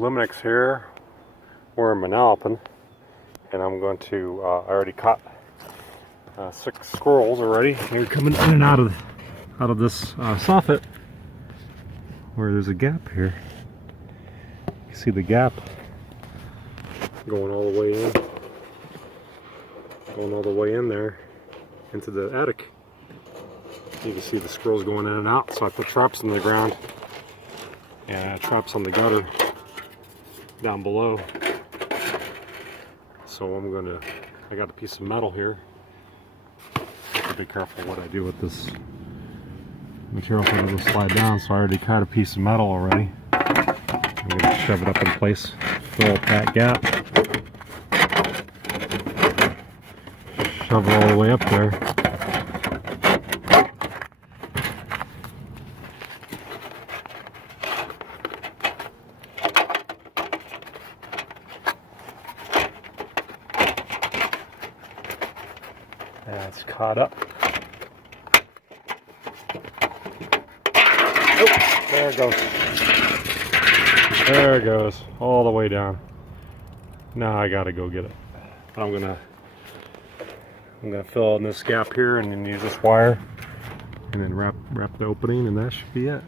Eliminex here. We're in Monmouth, and I'm going to, I already caught 6 squirrels already. They're coming in and out of this soffit where there's a gap here. You see the gap going all the way in. Going all the way in there into the attic. You can see the squirrels going in and out, so I put traps in the ground and traps on the gutter down below. So I got a piece of metal here. I have to be careful what I do with this material so it doesn't slide down, so I already cut a piece of metal already. I'm going to shove it up in place, fill up that gap. Shove it all the way up there. That's caught up. Oh, there it goes. There it goes, all the way down. Now I gotta go get it. But I'm gonna fill in this gap here and then use this wire and then wrap the opening, and that should be it.